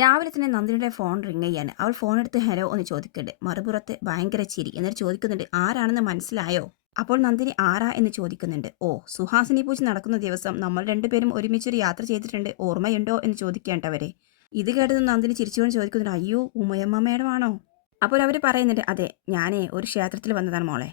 രാവിലെ തന്നെ നന്ദിനിയുടെ phone ring ചെയ്യാണ്. അവൾ ഫോൺ എടുത്ത് ഹലോ എന്ന് ചോദിക്കുന്നുണ്ട്. മറുപുറത്ത് ഭയങ്കര ചിരി. എന്നിട്ട് ചോദിക്കുന്നുണ്ട്, ആരാണെന്ന് മനസ്സിലായോ? അപ്പോൾ നന്ദിനി ആരാ എന്ന് ചോദിക്കുന്നുണ്ട്. ഓ, സുഹാസിനി പൂജ നടക്കുന്ന ദിവസം നമ്മൾ രണ്ടുപേരും ഒരുമിച്ചൊരു യാത്ര ചെയ്തിട്ടുണ്ട്, ഓർമ്മയുണ്ടോ എന്ന് ചോദിക്കേണ്ടവരെ. ഇത് കേട്ടത് നന്ദിനി ചിരിച്ചുകൊണ്ട് ചോദിക്കുന്നുണ്ട്, അയ്യോ ഉമയമ്മ മേഡമാണോ? അപ്പോൾ അവർ പറയുന്നുണ്ട്, അതെ, ഞാനേ ഒരു ക്ഷേത്രത്തിൽ വന്നതാണ് മോളെ.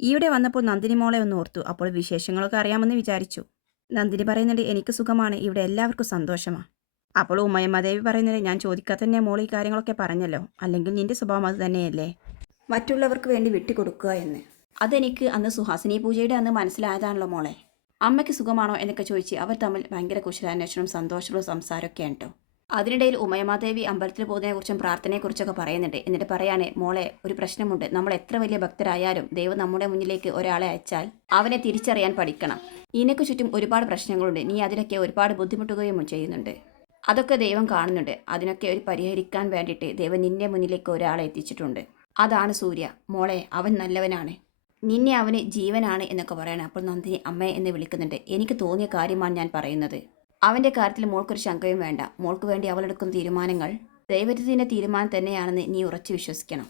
ഈയിടെ വന്നപ്പോൾ നന്ദിനി മോളെ ഒന്ന് ഓർത്തു. അപ്പോൾ വിശേഷങ്ങളൊക്കെ അറിയാമെന്ന് വിചാരിച്ചു. നന്ദിനി പറയുന്നുണ്ട്, എനിക്ക് സുഖമാണ്, ഇവിടെ എല്ലാവർക്കും സന്തോഷമാണ്. അപ്പോൾ ഉമ്മയമ്മദേവി പറയുന്നത്, ഞാൻ ചോദിക്കാതെ തന്നെ മോൾ ഈ കാര്യങ്ങളൊക്കെ പറഞ്ഞല്ലോ, അല്ലെങ്കിൽ നിന്റെ സ്വഭാവം അത് തന്നെയല്ലേ, മറ്റുള്ളവർക്ക് വേണ്ടി വിട്ടുകൊടുക്കുക എന്ന്. അതെനിക്ക് അന്ന് സുഹാസിനി പൂജയുടെ അന്ന് മനസ്സിലായതാണല്ലോ മോളെ. അമ്മയ്ക്ക് സുഖമാണോ എന്നൊക്കെ ചോദിച്ച് അവർ തമ്മിൽ ഭയങ്കര കുശലാന്വേഷണവും സന്തോഷവും സംസാരമൊക്കെയാണ് കേട്ടോ. അതിനിടയിൽ ഉമയമാദേവി അമ്പലത്തിൽ പോകുന്നതിനെക്കുറിച്ചും പ്രാർത്ഥനയെക്കുറിച്ചൊക്കെ പറയുന്നുണ്ട്. എന്നിട്ട് പറയാണ്, മോളെ ഒരു പ്രശ്നമുണ്ട്, നമ്മൾ എത്ര വലിയ ഭക്തരായാലും ദൈവം നമ്മുടെ മുന്നിലേക്ക് ഒരാളെ അയച്ചാൽ അവനെ തിരിച്ചറിയാൻ പഠിക്കണം. ഇതിനൊക്കെ ചുറ്റും ഒരുപാട് പ്രശ്നങ്ങളുണ്ട്, നീ അതിനൊക്കെ ഒരുപാട് ബുദ്ധിമുട്ടുകയും ചെയ്യുന്നുണ്ട്. അതൊക്കെ ദൈവം കാണുന്നുണ്ട്. അതിനൊക്കെ ഒരു പരിഹരിക്കാൻ വേണ്ടിയിട്ട് ദൈവം നിന്റെ മുന്നിലേക്ക് ഒരാളെ എത്തിച്ചിട്ടുണ്ട്. അതാണ് സൂര്യ. മോളെ, അവൻ നല്ലവനാണ്, നിന്നെ അവന് ജീവനാണ് എന്നൊക്കെ പറയണം. അപ്പോൾ നന്ദിനി അമ്മയെ എന്ന് വിളിക്കുന്നുണ്ട്. എനിക്ക് തോന്നിയ കാര്യമാണ് ഞാൻ പറയുന്നത്. അവൻ്റെ കാര്യത്തിൽ മോൾക്കൊരു ശങ്കയും വേണ്ട. മോൾക്ക് വേണ്ടി അവളെടുക്കുന്ന തീരുമാനങ്ങൾ ദൈവത്തിൻ്റെ തീരുമാനം തന്നെയാണെന്ന് നീ ഉറച്ചു വിശ്വസിക്കണം.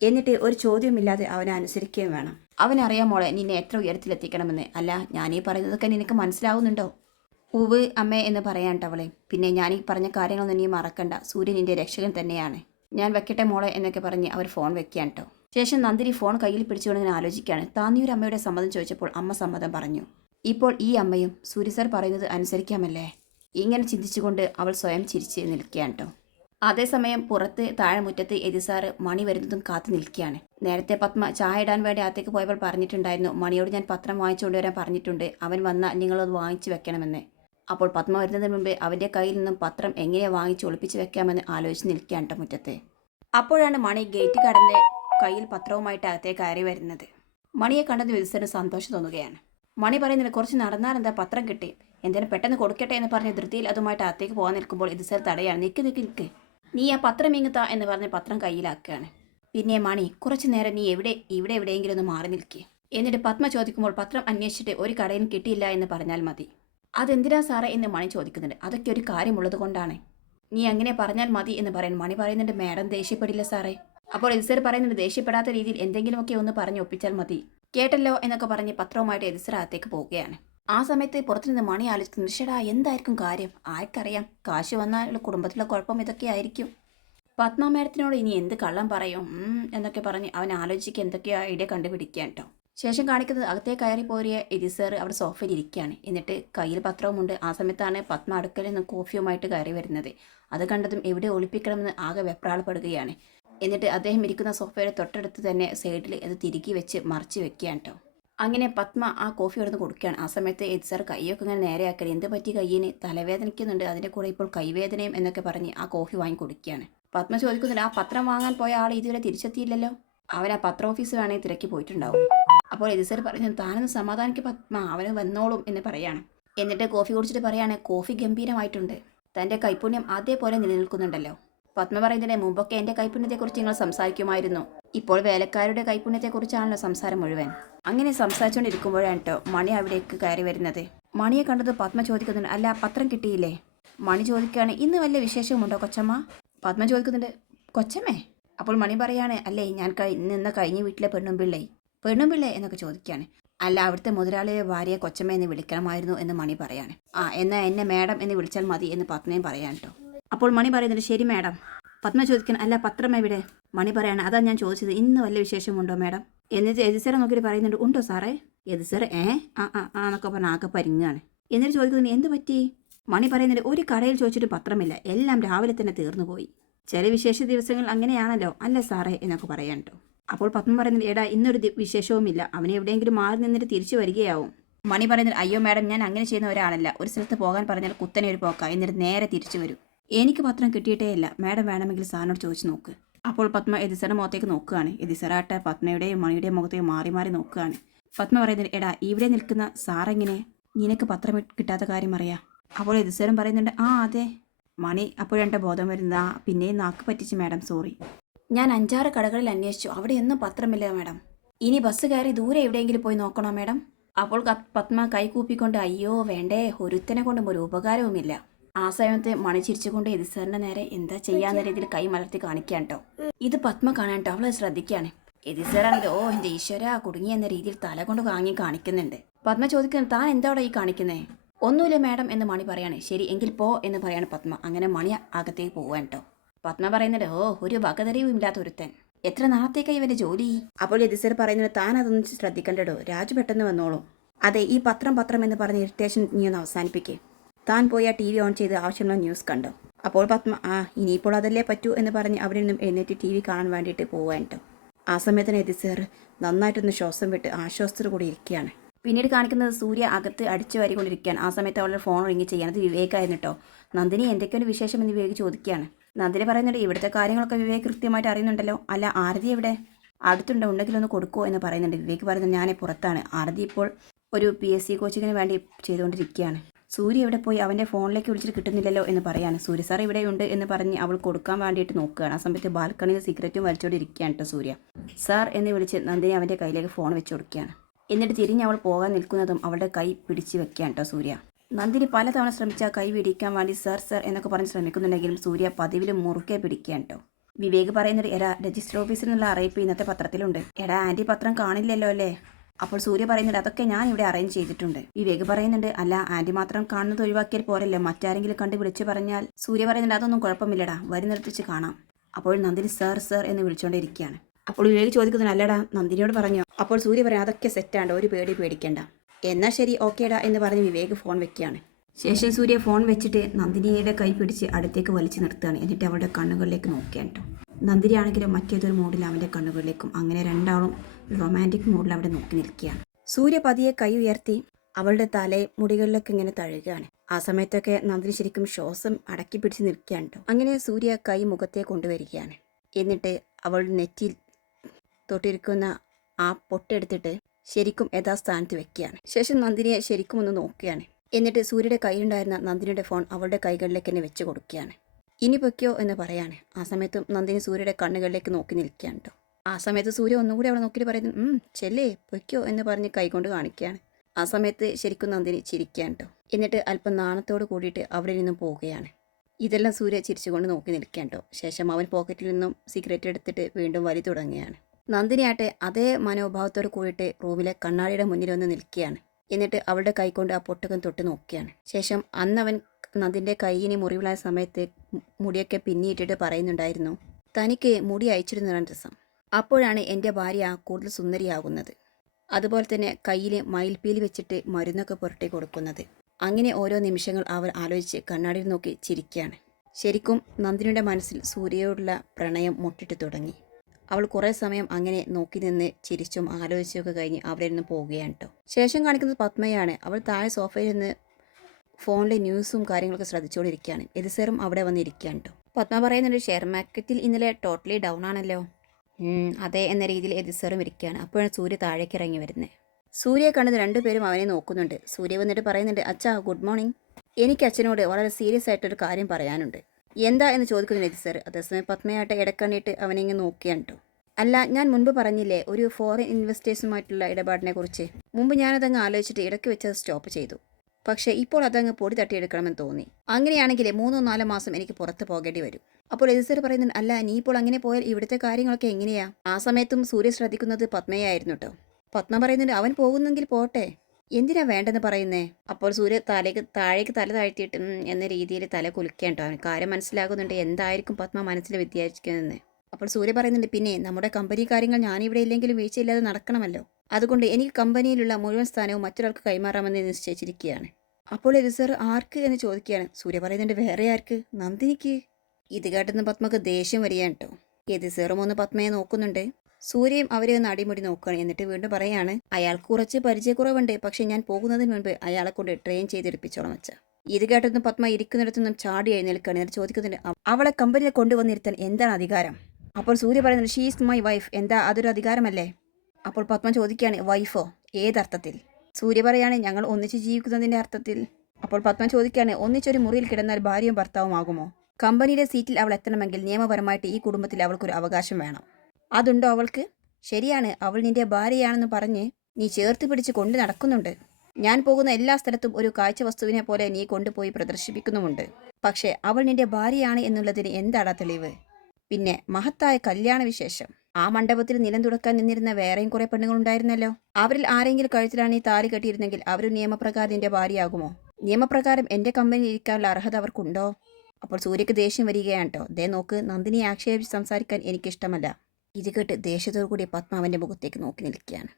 എന്നിട്ട് ഒരു ചോദ്യമില്ലാതെ അവനെ അനുസരിക്കുകയും വേണം. അവനറിയാം മോളെ നിന്നെ എത്ര ഉയരത്തിലെത്തിക്കണമെന്ന്. അല്ല, ഞാനീ പറയുന്നതൊക്കെ നിനക്ക് മനസ്സിലാവുന്നുണ്ടോ? ഉവ് അമ്മേ എന്ന് പറയാണ്ടവളെ. പിന്നെ ഞാൻ ഈ പറഞ്ഞ കാര്യങ്ങളൊന്നും നീ മറക്കണ്ട. സൂര്യൻ നിന്റെ രക്ഷകൻ തന്നെയാണ്. ഞാൻ വെക്കട്ടെ മോളെ എന്നൊക്കെ പറഞ്ഞ് അവർ ഫോൺ വെക്കാൻ കേട്ടോ. ശേഷം നന്ദിനി ഫോൺ കയ്യിൽ പിടിച്ചുകൊണ്ട് ഇങ്ങനെ ആലോചിക്കുകയാണ്. താന്നിയൊരു അമ്മയുടെ സമ്മതം ചോദിച്ചപ്പോൾ അമ്മ സമ്മതം പറഞ്ഞു. ഇപ്പോൾ ഈ അമ്മയും സൂര്യ സാർ പറയുന്നത് അനുസരിക്കാമല്ലേ? ഇങ്ങനെ ചിന്തിച്ചുകൊണ്ട് അവൾ സ്വയം ചിരിച്ച് നിൽക്കുകയാണ് കേട്ടോ. അതേസമയം പുറത്ത് താഴെമുറ്റത്ത് എതിസാറ് മണി വരുന്നതും കാത്തു നിൽക്കുകയാണ്. നേരത്തെ പത്മ ചായ ഇടാൻ വേണ്ടി അകത്തേക്ക് പോയപ്പോൾ പറഞ്ഞിട്ടുണ്ടായിരുന്നു, മണിയോട് ഞാൻ പത്രം വാങ്ങിച്ചുകൊണ്ട് വരാൻ പറഞ്ഞിട്ടുണ്ട്, അവൻ വന്നാൽ നിങ്ങളത് വാങ്ങിച്ചു വെക്കണമെന്ന്. അപ്പോൾ പത്മ വരുന്നതിന് മുമ്പ് അവൻ്റെ കയ്യിൽ നിന്നും പത്രം എങ്ങനെ വാങ്ങിച്ച് ഒളിപ്പിച്ച് വെക്കാമെന്ന് ആലോചിച്ച് നിൽക്കുകയാണ് കേട്ടോ മുറ്റത്ത്. അപ്പോഴാണ് മണി ഗേറ്റ് കടന്ന് കയ്യിൽ പത്രവുമായിട്ട് അകത്തേക്ക് കയറി വരുന്നത്. മണിയെ കണ്ടത് വിൽസന് സന്തോഷം തോന്നുകയാണ്. മണി പറയുന്നത്, കുറച്ച് നടന്നാൽ എന്താ, പത്രം കിട്ടി, എന്തിനും പെട്ടെന്ന് കൊടുക്കട്ടെ എന്ന് പറഞ്ഞ് ധൃതിയിൽ അതുമായിട്ട് അകത്തേക്ക് പോകാൻ നിൽക്കുമ്പോൾ ഇതിസർ തടയാണ്. നിൽക്ക്, നീ ആ പത്രം ഇങ്ങത്താ എന്ന് പറഞ്ഞ് പത്രം കയ്യിലാക്കുകയാണ്. പിന്നെ മണി, കുറച്ചു നേരം നീ ഇവിടെ എവിടെയെങ്കിലും ഒന്ന് മാറി നിൽക്കുക. എന്നിട്ട് പത്മ ചോദിക്കുമ്പോൾ പത്രം അന്വേഷിച്ചിട്ട് ഒരു കടയിൽ കിട്ടിയില്ല എന്ന് പറഞ്ഞാൽ മതി. അതെന്തിനാ സാറേ എന്ന് മണി ചോദിക്കുന്നുണ്ട്. അതൊക്കെ ഒരു കാര്യമുള്ളത് കൊണ്ടാണ്, നീ അങ്ങനെ പറഞ്ഞാൽ മതി എന്ന് പറയുന്നു. മണി പറയുന്നുണ്ട്, മാഡം ദേഷ്യപ്പെടില്ല സാറേ. അപ്പോൾ എതിസർ പറയുന്നുണ്ട്, ദേഷ്യപ്പെടാത്ത രീതിയിൽ എന്തെങ്കിലുമൊക്കെ ഒന്ന് പറഞ്ഞ് ഒപ്പിച്ചാൽ മതി, കേട്ടല്ലോ എന്നൊക്കെ പറഞ്ഞ് പത്രവുമായിട്ട് എതിസർ അകത്തേക്ക് പോവുകയാണ്. ആ സമയത്ത് പുറത്തുനിന്ന് മണി ആലോചിക്കുന്നു, ഷടാ എന്തായിരിക്കും കാര്യം, ആർക്കറിയാം, കാശ് വന്നാലുള്ള കുടുംബത്തിലുള്ള കുഴപ്പം ഇതൊക്കെ ആയിരിക്കും. പത്മ മാഡത്തിനോട് ഇനി എന്ത് കള്ളം പറയും എന്നൊക്കെ പറഞ്ഞ് അവൻ ആലോചിക്കുക എന്തൊക്കെയോ ഐഡിയ കണ്ടുപിടിക്കാൻ കേട്ടോ. ശേഷം കാണിക്കുന്നത് അകത്തേ കയറി പോരിയ എതിസർ അവിടെ സോഫയിൽ ഇരിക്കുകയാണ്. എന്നിട്ട് കയ്യിൽ പത്രവുമുണ്ട്. ആ സമയത്താണ് പത്മ അടുക്കളയിൽ നിന്ന് കോഫിയുമായിട്ട് കയറി വരുന്നത്. അത് കണ്ടതും എവിടെ ഒളിപ്പിക്കണമെന്ന് ആകെ വെപ്രാളപ്പെടുകയാണ്. എന്നിട്ട് അദ്ദേഹം ഇരിക്കുന്ന സോഫയുടെ തൊട്ടടുത്ത് തന്നെ സൈഡിൽ അത് തിരികെ വെച്ച് മറിച്ച് വെക്കുകയാണ് കേട്ടോ. അങ്ങനെ പത്മ ആ കോഫി എടുത്ത് കൊടുക്കുകയാണ്. ആ സമയത്ത് എതിസർ കൈയൊക്കെ ഇങ്ങനെ നേരെയാക്കൽ, എന്ത് പറ്റി കയ്യിന്, തലവേദനിക്കുന്നുണ്ട്, അതിൻ്റെ കൂടെ ഇപ്പോൾ കൈവേദനയും എന്നൊക്കെ പറഞ്ഞ് ആ കോഫി വാങ്ങി കൊടുക്കുകയാണ്. പത്മ ചോദിക്കുന്നില്ല, ആ പത്രം വാങ്ങാൻ പോയ ആൾ ഇതുവരെ തിരിച്ചെത്തിയില്ലല്ലോ, അവൻ ആ പത്ര ഓഫീസ് വേണമെങ്കിൽ തിരക്കി പോയിട്ടുണ്ടാവും. അപ്പോൾ എതിസർ പറഞ്ഞു, താനൊന്ന് സമാധാനിക്ക് പത്മ, അവന് വന്നോളും എന്ന് പറയാണ്. എന്നിട്ട് കോഫി കുടിച്ചിട്ട് പറയാണ്, കോഫി ഗംഭീരമായിട്ടുണ്ട്, തൻ്റെ കൈപുണ്യം അതേപോലെ നിലനിൽക്കുന്നുണ്ടല്ലോ. പത്മ പറയുന്നതിന് മുമ്പൊക്കെ എൻ്റെ കൈപുണ്യത്തെക്കുറിച്ച് നിങ്ങൾ സംസാരിക്കുമായിരുന്നു, ഇപ്പോൾ വേലക്കാരുടെ കൈപുണ്യത്തെക്കുറിച്ചാണല്ലോ സംസാരം മുഴുവൻ. അങ്ങനെ സംസാരിച്ചുകൊണ്ടിരിക്കുമ്പോഴാണ് കേട്ടോ മണി അവിടേക്ക് കയറി വരുന്നത്. മണിയെ കണ്ടത് പത്മ ചോദിക്കുന്നുണ്ട്, അല്ല പത്രം കിട്ടിയില്ലേ? മണി ചോദിക്കുകയാണ്, ഇന്ന് വല്ല വിശേഷമുണ്ടോ കൊച്ചമ്മ? പത്മ ചോദിക്കുന്നുണ്ട്, കൊച്ചമ്മേ? അപ്പോൾ മണി പറയാണ്, അല്ലേ ഞാൻ നിന്ന കഴിഞ്ഞ വീട്ടിലെ പെണ്ണുമ്പിള്ളേ എന്നൊക്കെ ചോദിക്കുകയാണ്. അല്ല, അവിടുത്തെ മുതലാളിയെ ഭാര്യയെ കൊച്ചമ്മ എന്ന് വിളിക്കണമായിരുന്നു എന്ന് മണി പറയാണ്. ആ, എന്നാൽ എന്നെ മാഡം എന്ന് വിളിച്ചാൽ മതി എന്ന് പത്മയും പറയാൻ കേട്ടോ. അപ്പോൾ മണി പറയുന്നുണ്ട്, ശരി മാഡം. പത്മ ചോദിക്കണം, അല്ല പത്രം എവിടെ? മണി പറയാണ്, അതാ ഞാൻ ചോദിച്ചത്, ഇന്ന് വല്ല വിശേഷമുണ്ടോ മാഡം? എന്നിട്ട് എതിസറെ നോക്കിയിട്ട് പറയുന്നുണ്ട്, ഉണ്ടോ സാറേ? എതിസർ എന്നൊക്കെ പറഞ്ഞാൽ ആകെ പരിങ്ങാണ്. എന്നിട്ട് ചോദിക്കുന്നു, എന്ത് പറ്റി? മണി പറയുന്നുണ്ട്, ഒരു കടയിൽ ചോദിച്ചിട്ട് പത്രമില്ല, എല്ലാം രാവിലെ തന്നെ തീർന്നു പോയി. ചില വിശേഷ ദിവസങ്ങൾ അങ്ങനെയാണല്ലോ അല്ലേ സാറേ എന്നൊക്കെ പറയാൻ കേട്ടോ. അപ്പോൾ പത്മ പറയുന്നത്, എടാ ഇന്നൊരു വിശേഷവുമില്ല, അവനെ എവിടെയെങ്കിലും മാറി നിന്നിട്ട് തിരിച്ചു വരികയാവും. മണി പറയുന്നത്, അയ്യോ മാഡം, ഞാൻ അങ്ങനെ ചെയ്യുന്ന ഒരാളല്ല, ഒരു സ്ഥലത്ത് പോകാൻ പറഞ്ഞാൽ കുത്തനെ ഒരു പോക്ക, എന്നിട്ട് നേരെ തിരിച്ചു വരും. എനിക്ക് പത്രം കിട്ടിയിട്ടേ ഇല്ല, മാഡം വേണമെങ്കിൽ സാറിനോട് ചോദിച്ചു നോക്ക്. അപ്പോൾ പത്മ എതിസറിന്റെ മുഖത്തേക്ക് നോക്കുകയാണ്. എതിസറാട്ടെ പത്മയുടെയും മണിയുടെയും മുഖത്തേക്ക് മാറി മാറി നോക്കുകയാണ്. പത്മ പറയുന്നത്, എടാ ഇവിടെ നിൽക്കുന്ന സാറെങ്ങനെ നിനക്ക് പത്രം കിട്ടാത്ത കാര്യം അറിയാം? അപ്പോൾ എതിസറും പറയുന്നുണ്ട്, ആ അതെ. മണി അപ്പോഴെൻ്റെ ബോധം വരുന്നത്, പിന്നെയും നാക്ക് പറ്റിച്ച് മാഡം, സോറി. ഞാൻ 5-6 കടകളിൽ അന്വേഷിച്ചു, അവിടെയൊന്നും പത്രമില്ല മാഡം. ഇനി ബസ് കയറി ദൂരെ എവിടെയെങ്കിലും പോയി നോക്കണോ മാഡം? അപ്പോൾ പത്മ കൈകൂപ്പിക്കൊണ്ട്, അയ്യോ വേണ്ടേ, ഒരുത്തനെ കൊണ്ടും ഒരു ഉപകാരവുമില്ല, ആ സമയത്ത് മണി ചിരിച്ചുകൊണ്ട് എതിസാറിന്റെ നേരെ എന്താ ചെയ്യാന്ന രീതിയിൽ കൈ മലർത്തി കാണിക്കാൻ കേട്ടോ. ഇത് പത്മ കാണാൻ കേട്ടോ, അവളെ ശ്രദ്ധിക്കാണ്. എതിസാറാണെങ്കിൽ ഓ എന്റെ ഈശ്വര കുടുങ്ങി എന്ന രീതിയിൽ തല കൊണ്ട് വാങ്ങി കാണിക്കുന്നുണ്ട്. പത്മ ചോദിക്കുന്നു താൻ എന്താ അവിടെ ഈ കാണിക്കുന്നേ? ഒന്നുമില്ല മാഡം എന്ന് മണി പറയാണ്. ശരി എങ്കിൽ പോ എന്ന് പറയാണ് പത്മ. അങ്ങനെ മണി അകത്തേക്ക് പോവാൻ കേട്ടോ. പത്മ പറയുന്നുണ്ട് ഓ ഒരു വകതറിയും ഇല്ലാത്ത ഒരുത്തൻ, എത്ര നാളത്തേക്കായി ഇവന്റെ ജോലി? അപ്പോൾ എതിസാർ പറയുന്നത് താൻ അതൊന്നും ശ്രദ്ധിക്കണ്ടോ, രാജു പെട്ടെന്ന് വന്നോളൂ. അതെ ഈ പത്രം എന്ന് പറഞ്ഞ് ഇറിറ്റേഷൻ നീ ഒന്ന് അവസാനിപ്പിക്കേ. താൻ പോയി ആ TV ഓൺ ചെയ്ത് ആവശ്യമുള്ള ന്യൂസ് കണ്ടോ? അപ്പോൾ പത്മ ഇനിയിപ്പോൾ അതല്ലേ പറ്റൂ എന്ന് പറഞ്ഞ് അവിടെ നിന്നും എഴുന്നേറ്റ് TV കാണാൻ വേണ്ടിയിട്ട് പോവാൻ കേട്ടോ. ആ സമയത്തിന് എതിസാർ നന്നായിട്ടൊന്ന് ശ്വാസം വിട്ട് ആശ്വാസത്തോടു കൂടി ഇരിക്കുകയാണ്. പിന്നീട് കാണിക്കുന്നത് സൂര്യ അകത്ത് അടിച്ചു വാരിക്കൊണ്ടിരിക്കുകയാണ്. ആ സമയത്ത് അവളുടെ ഫോൺ റിങ് ചെയ്യാൻ അത് വിവേകായിരുന്നു കേട്ടോ. നന്ദിനി എന്തൊക്കെയൊരു വിശേഷം എന്ന് വിവേക് ചോദിക്കുകയാണ്. നന്ദിനി പറയുന്നുണ്ട് ഇവിടുത്തെ കാര്യങ്ങളൊക്കെ വിവേക് കൃത്യമായിട്ട് അറിയുന്നുണ്ടല്ലോ. അല്ല ആരതി എവിടെ? അടുത്തുണ്ടോ, ഉണ്ടെങ്കിലൊന്ന് കൊടുക്കുമോ എന്ന് പറയുന്നുണ്ട്. വിവേക് പറയുന്നത് ഞാൻ പുറത്താണ്, ആരതി ഇപ്പോൾ ഒരു PSC കോച്ചിങ്ങിന് വേണ്ടി ചെയ്തുകൊണ്ടിരിക്കുകയാണ്. സൂര്യ ഇവിടെ പോയി അവൻ്റെ ഫോണിലേക്ക് വിളിച്ചിട്ട് കിട്ടുന്നില്ലല്ലോ എന്ന് പറയാണ്. സൂര്യ സാർ ഇവിടെയുണ്ട് എന്ന് പറഞ്ഞ് അവൾ കൊടുക്കാൻ വേണ്ടിയിട്ട് നോക്കുകയാണ്. ആ സമയത്ത് ബാൽക്കണിയിൽ സിഗരറ്റും വലിച്ചുകൊണ്ടിരിക്കുകയാണ് കേട്ടോ സൂര്യ. സാർ എന്ന് വിളിച്ച് നന്ദിനി അവൻ്റെ കയ്യിലേക്ക് ഫോൺ വെച്ച് കൊടുക്കുകയാണ്. എന്നിട്ട് തിരിഞ്ഞ് അവൾ പോകാൻ നിൽക്കുന്നതും അവളുടെ കൈ പിടിച്ച് വെക്കുകയാണ് കേട്ടോ സൂര്യ. നന്ദിനി പലതവണ ശ്രമിച്ച കൈ പിടിക്കാൻ വേണ്ടി സർ എന്നൊക്കെ പറഞ്ഞ് ശ്രമിക്കുന്നുണ്ടെങ്കിലും സൂര്യ പതിവിലും മുറുക്കെ പിടിക്കുകയാണ് കേട്ടോ. വിവേക് പറയുന്നത് എടാ രജിസ്റ്റർ ഓഫീസിൽ നിന്നുള്ള അറിയിപ്പ് ഇന്നത്തെ പത്രത്തിലുണ്ട്. എടാ ആൻറ്റി പത്രം കാണില്ലല്ലോ അല്ലേ? അപ്പോൾ സൂര്യ പറയുന്നുണ്ട് അതൊക്കെ ഞാൻ ഇവിടെ അറേഞ്ച് ചെയ്തിട്ടുണ്ട്. വിവേക് പറയുന്നുണ്ട് അല്ല ആൻറ്റി മാത്രം കാണുന്നത് ഒഴിവാക്കിയാൽ പോരല്ലോ, മറ്റാരെങ്കിലും കണ്ട് വിളിച്ചു പറഞ്ഞാൽ? സൂര്യ പറയുന്നുണ്ട് അതൊന്നും കുഴപ്പമില്ലടാ, വരുന്നിടത്തിച്ച് കാണാം. അപ്പോൾ നന്ദിനി സർ എന്ന് വിളിച്ചുകൊണ്ടിരിക്കുകയാണ്. അപ്പോൾ വിവേക് ചോദിക്കുന്നു അല്ലടാ നന്ദിനിയോട് പറഞ്ഞോ? അപ്പോൾ സൂര്യ പറയും അതൊക്കെ സെറ്റാണ്ട്, ഒരു പേടിക്കേണ്ട. എന്നാൽ ശരി ഓക്കേടാ എന്ന് പറഞ്ഞ് വിവേക് ഫോൺ വെക്കുകയാണ്. ശേഷം സൂര്യ ഫോൺ വെച്ചിട്ട് നന്ദിനിയുടെ കൈ പിടിച്ച് അടുത്തേക്ക് വലിച്ചു നിർത്തുകയാണ്. എന്നിട്ട് അവളുടെ കണ്ണുകളിലേക്ക് നോക്കുകയാണ് കേട്ടോ. നന്ദിനി ആണെങ്കിലും മറ്റേതൊരു മൂഡിൽ അവൻ്റെ കണ്ണുകളിലേക്കും. അങ്ങനെ രണ്ടാളും റൊമാൻറ്റിക് മൂഡിൽ അവിടെ നോക്കി നിൽക്കുകയാണ്. സൂര്യ പതിയെ കൈ ഉയർത്തി അവളുടെ തലമുടികളിലൊക്കെ ഇങ്ങനെ തഴുകുകയാണ്. ആ സമയത്തൊക്കെ നന്ദിനി ശരിക്കും ശ്വാസം അടക്കി പിടിച്ച് നിൽക്കുകയാണ് കേട്ടോ. അങ്ങനെ സൂര്യ കൈ മുഖത്തെ കൊണ്ടുവരികയാണ്. എന്നിട്ട് അവളുടെ നെറ്റിയിൽ തൊട്ടിരിക്കുന്ന ആ പൊട്ടെടുത്തിട്ട് ശരിക്കും യഥാസ്ഥാനത്ത് വെക്കുകയാണ്. ശേഷം നന്ദിനിയെ ശരിക്കും ഒന്ന് നോക്കുകയാണ്. എന്നിട്ട് സൂര്യയുടെ കൈയുണ്ടായിരുന്ന നന്ദിനിയുടെ ഫോൺ അവളുടെ കൈകളിലേക്ക് തന്നെ വെച്ച് കൊടുക്കുകയാണ്. ഇനി പൊയ്ക്കോ എന്ന് പറയാണ്. ആ സമയത്തും നന്ദിനി സൂര്യയുടെ കണ്ണുകളിലേക്ക് നോക്കി നിൽക്കുകയാണ് കേട്ടോ. ആ സമയത്ത് സൂര്യ ഒന്നുകൂടി അവളെ നോക്കിയിട്ട് പറയുന്നു ചെല്ലേ പൊയ്ക്കോ എന്ന് പറഞ്ഞ് കൈകൊണ്ട് കാണിക്കുകയാണ്. ആ സമയത്ത് ശരിക്കും നന്ദിനി ചിരിക്കുകയാണ് കേട്ടോ. എന്നിട്ട് അല്പം നാണത്തോട് കൂടിയിട്ട് അവിടെ നിന്നും പോവുകയാണ്. ഇതെല്ലാം സൂര്യ ചിരിച്ചുകൊണ്ട് നോക്കി നിൽക്കുകയാണ് കേട്ടോ. ശേഷം അവൻ പോക്കറ്റിൽ നിന്നും സിഗരറ്റ് എടുത്തിട്ട് വീണ്ടും വലി തുടങ്ങുകയാണ്. നന്ദിനിയാട്ടെ അതേ മനോഭാവത്തോട് കൂടിയിട്ട് റൂമിലെ കണ്ണാടിയുടെ മുന്നിൽ വന്ന് നിൽക്കുകയാണ്. എന്നിട്ട് അവളുടെ കൈകൊണ്ട് ആ പൊട്ടകം തൊട്ട് നോക്കുകയാണ്. ശേഷം അന്നവൻ നന്ദിൻ്റെ കൈയിന് മുറിവിലായ സമയത്ത് മുടിയൊക്കെ പിന്നിയിട്ടിട്ട് പറയുന്നുണ്ടായിരുന്നു തനിക്ക് മുടി അയച്ചിരുന്നതാണ് രസം. അപ്പോഴാണ് എൻ്റെ ഭാര്യ കൂടുതൽ സുന്ദരിയാകുന്നത്. അതുപോലെ തന്നെ കയ്യിൽ മയിൽപ്പീലി വെച്ചിട്ട് മരുന്നൊക്കെ പുരട്ടി കൊടുക്കുന്നത്. അങ്ങനെ ഓരോ നിമിഷങ്ങൾ അവൾ ആലോചിച്ച് കണ്ണാടിയിൽ നോക്കി ചിരിക്കുകയാണ്. ശരിക്കും നന്ദിനിയുടെ മനസ്സിൽ സൂര്യയോടുള്ള പ്രണയം മുട്ടിട്ട് തുടങ്ങി. അവൾ കുറേ സമയം അങ്ങനെ നോക്കി നിന്ന് ചിരിച്ചും ആലോചിച്ചൊക്കെ കഴിഞ്ഞ് അവിടെ നിന്ന് പോവുകയാണ് കേട്ടോ. ശേഷം കാണിക്കുന്നത് പത്മയാണ്. അവൾ താഴെ സോഫയിൽ നിന്ന് ഫോണിലെ ന്യൂസും കാര്യങ്ങളൊക്കെ ശ്രദ്ധിച്ചുകൊണ്ടിരിക്കുകയാണ്. എതിസാറും അവിടെ വന്നിരിക്കുകയാണ് കേട്ടോ. പത്മ പറയുന്നുണ്ട് ഷെയർ മാർക്കറ്റിൽ ഇന്നലെ ടോട്ടലി ഡൗൺ ആണല്ലോ. അതെ എന്ന രീതിയിൽ എതിസാറും ഇരിക്കുകയാണ്. അപ്പോഴാണ് സൂര്യ താഴേക്ക് ഇറങ്ങി വരുന്നത്. സൂര്യയെ കണ്ടത് രണ്ടുപേരും അവനെ നോക്കുന്നുണ്ട്. സൂര്യ വന്നിട്ട് പറയുന്നുണ്ട് അച്ഛാ ഗുഡ് മോർണിംഗ്. എനിക്ക് അച്ഛനോട് വളരെ സീരിയസ് ആയിട്ടൊരു കാര്യം പറയാനുണ്ട്. എന്താ എന്ന് ചോദിക്കുന്നു എതിസാർ. അതേസമയം പത്മയായിട്ട് ഇടക്കണ്ണിട്ട് അവനെ ഇങ്ങനെ നോക്കിയാണ് കേട്ടോ. അല്ല ഞാൻ മുൻപ് പറഞ്ഞില്ലേ ഒരു ഫോറിൻ ഇൻവെസ്റ്റേഴ്സുമായിട്ടുള്ള ഇടപാടിനെ കുറിച്ച്. മുമ്പ് ഞാനതങ്ങ് ആലോചിച്ചിട്ട് ഇടയ്ക്ക് വെച്ച് സ്റ്റോപ്പ് ചെയ്തു. പക്ഷേ ഇപ്പോൾ അതങ്ങ് പൊടി തട്ടിയെടുക്കണമെന്ന് തോന്നി. അങ്ങനെയാണെങ്കിൽ 3-4 മാസം എനിക്ക് പുറത്ത് പോകേണ്ടി വരും. അപ്പോൾ എതിസാർ പറയുന്നുണ്ട് അല്ല നീ ഇപ്പോൾ അങ്ങനെ പോയാൽ ഇവിടുത്തെ കാര്യങ്ങളൊക്കെ എങ്ങനെയാ? ആ സമയത്തും സൂര്യ ശ്രദ്ധിക്കുന്നത് പത്മയായിരുന്നു കേട്ടോ. പത്മ പറയുന്നുണ്ട് അവൻ പോകുന്നെങ്കിൽ പോട്ടെ, എന്തിനാ വേണ്ടെന്ന് പറയുന്നേ? അപ്പോൾ സൂര്യ താഴേക്ക് തല താഴ്ത്തിയിട്ട് എന്ന രീതിയിൽ തല കുലുക്കുകയാണ് കേട്ടോ. അവന് കാര്യം മനസ്സിലാകുന്നുണ്ട് എന്തായിരിക്കും പത്മ മനസ്സിൽ വിദ്യാർത്ഥിക്കുന്നതെന്ന്. അപ്പോൾ സൂര്യ പറയുന്നുണ്ട് പിന്നെ നമ്മുടെ കമ്പനി കാര്യങ്ങൾ ഞാനിവിടെ ഇല്ലെങ്കിലും വീഴ്ചയില്ലാതെ നടക്കണമല്ലോ. അതുകൊണ്ട് എനിക്ക് കമ്പനിയിലുള്ള മുഴുവൻ സ്ഥാനവും മറ്റൊരാൾക്ക് കൈമാറാമെന്ന് നിശ്ചയിച്ചിരിക്കുകയാണ്. അപ്പോൾ എതിസാർ ആർക്ക് എന്ന് ചോദിക്കുകയാണ്. സൂര്യ പറയുന്നുണ്ട് വേറെ ആർക്ക്? നന്ദിനിക്ക്. ഇത് കേട്ടെന്ന് പത്മക്ക് ദേഷ്യം വരികയാണ് കേട്ടോ. എതിസാറും ഒന്ന് പത്മയെ നോക്കുന്നുണ്ട്. സൂര്യയും അവരെ ഒന്ന് അടിമുടി നോക്കുകയാണ്. എന്നിട്ട് വീണ്ടും പറയാണ് അയാൾക്ക് കുറച്ച് പരിചയക്കുറവുണ്ട്, പക്ഷെ ഞാൻ പോകുന്നതിന് മുൻപ് അയാളെ കൊണ്ട് ട്രെയിൻ ചെയ്തെടുപ്പിച്ചോളം വെച്ച. ഇത് കേട്ടെന്ന് പത്മ ഇരിക്കുന്നിടത്തുനിന്നും ചാടി എഴുന്നേൽക്കുകയാണ്. എന്നിട്ട് ചോദിക്കുന്നുണ്ട് അവളെ കമ്പനിയിൽ കൊണ്ടുവന്നിരുത്താൻ എന്താണ് അധികാരം? അപ്പോൾ സൂര്യ പറയുന്നത് ഷീ ഈസ് മൈ വൈഫ്. എന്താ അതൊരു അധികാരമല്ലേ? അപ്പോൾ പത്മ ചോദിക്കുകയാണ് വൈഫോ? ഏതർത്ഥത്തിൽ? സൂര്യ പറയാണ് ഞങ്ങൾ ഒന്നിച്ച് ജീവിക്കുന്നതിൻ്റെ അർത്ഥത്തിൽ. അപ്പോൾ പത്മ ചോദിക്കുകയാണ് ഒന്നിച്ചൊരു മുറിയിൽ കിടന്നാൽ ഭാര്യയും ഭർത്താവും ആകുമോ? കമ്പനിയുടെ സീറ്റിൽ അവൾ എത്തണമെങ്കിൽ നിയമപരമായിട്ട് ഈ കുടുംബത്തിൽ അവൾക്കൊരു അവകാശം വേണം. അതുണ്ടോ അവൾക്ക്? ശരിയാണ്, അവൾ നിന്റെ ഭാര്യയാണെന്ന് പറഞ്ഞ് നീ ചേർത്ത് പിടിച്ച് കൊണ്ട് നടക്കുന്നുണ്ട്. ഞാൻ പോകുന്ന എല്ലാ സ്ഥലത്തും ഒരു കാഴ്ച വസ്തുവിനെ പോലെ നീ കൊണ്ടുപോയി പ്രദർശിപ്പിക്കുന്നുമുണ്ട്. പക്ഷേ അവൾ നിന്റെ ഭാര്യയാണ് എന്നുള്ളതിന് എന്താടാ തെളിവ്? പിന്നെ മഹത്തായ കല്യാണ വിശേഷം. ആ മണ്ഡപത്തിൽ നിലം തുടക്കാൻ നിന്നിരുന്ന വേറെയും കുറെ പെണ്ണുങ്ങളുണ്ടായിരുന്നല്ലോ. അവരിൽ ആരെങ്കിലും കഴുത്തിലാണ് ഈ താലി കെട്ടിയിരുന്നെങ്കിൽ അവരും നിയമപ്രകാരം നിന്റെ ഭാര്യയാകുമോ? നിയമപ്രകാരം എന്റെ കമ്പനിയിൽ ഇരിക്കാനുള്ള അർഹത അവർക്കുണ്ടോ? അപ്പോൾ സൂര്യക്ക് ദേഷ്യം വരികയാണ് കേട്ടോ. ദേ നോക്ക്, നന്ദിനിയെ ആക്ഷേപിച്ച് സംസാരിക്കാൻ എനിക്കിഷ്ടമല്ല. ഇത് കേട്ട് ദേഷ്യത്തോടു കൂടി പത്മ അവന്റെ മുഖത്തേക്ക് നോക്കി നിൽക്കുകയാണ്.